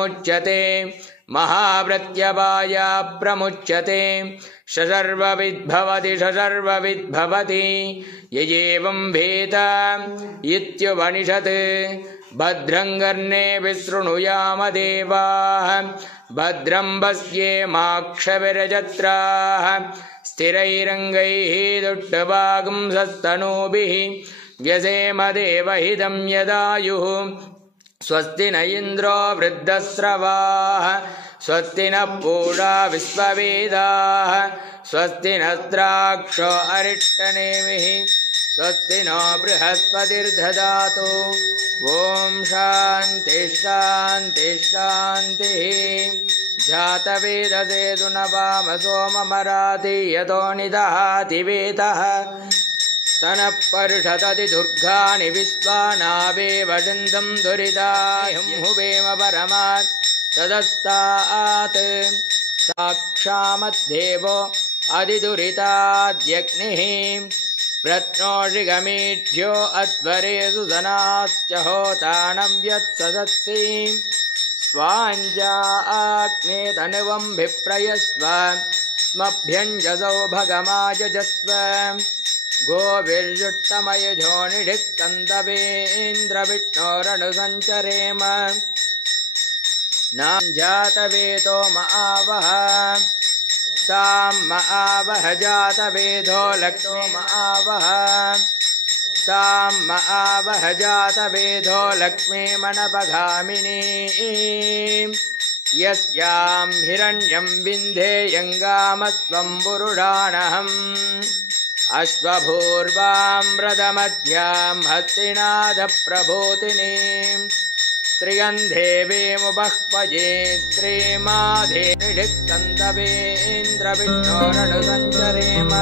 प्रमुच्यते महाव्रत्यवाया प्रमुच्यते शशर्वविद्भवति शशर्वविद्भवति ययेवं भेद इत्युपनिषत् भद्रं कर्णेभिः शृणुयाम देवाः भद्रं पश्येमाक्षभिर्यजत्राः स्थिरैरङ्गैः दुष्टवागुंसस्तनूभिः व्यसेम देवहितं यदायुः स्वस्ति न इन्द्रो वृद्धस्रवाः स्वस्ति नः पूषा विश्ववेदाः स्वस्ति नस्त्राक्षो अरिष्टनेमिः स्वस्ति नो बृहस्पतिर्दधातु ॐ शान्ति शान्ति शान्तिः जातवेदसे तु न वाम सोममराति यतो निदहाति वेदः स नः पर्षदति दुर्गाणि विश्वानावेव सिन्धुं दुरितायं हुवेम परमात् तदस्तात् साक्षामद्देवो अधिदुरिताद्यग्निः प्रत्नोषिगमीढ्यो अध्वरेषु सनाश्च होतानव्यत्सदत्सि स्वाञ्जाग्ने तनुवं विप्रयस्व स्मभ्यञ्जसौ भगमायजस्व गोभिर्जुट्टमयजोनिढिक्कन्दवेन्द्रविष्णोरनुसञ्चरेम नाम जातवेदो मावह तां मावह जातवेदो लक्ष्यो मावह तां मावह जातवेदो लक्ष्मीमनपगामिनी यस्यां हिरण्यं विन्धेयङ्गामस्त्वं पुरुषाणहम् अश्वभूर्वां व्रतमध्यां हस्तिनाथप्रभूतिनीं श्रियन्देवीमुपह्वजे श्रीमाधे निढिक्कन्दवेन्द्रविष्णोरनुसञ्चरेम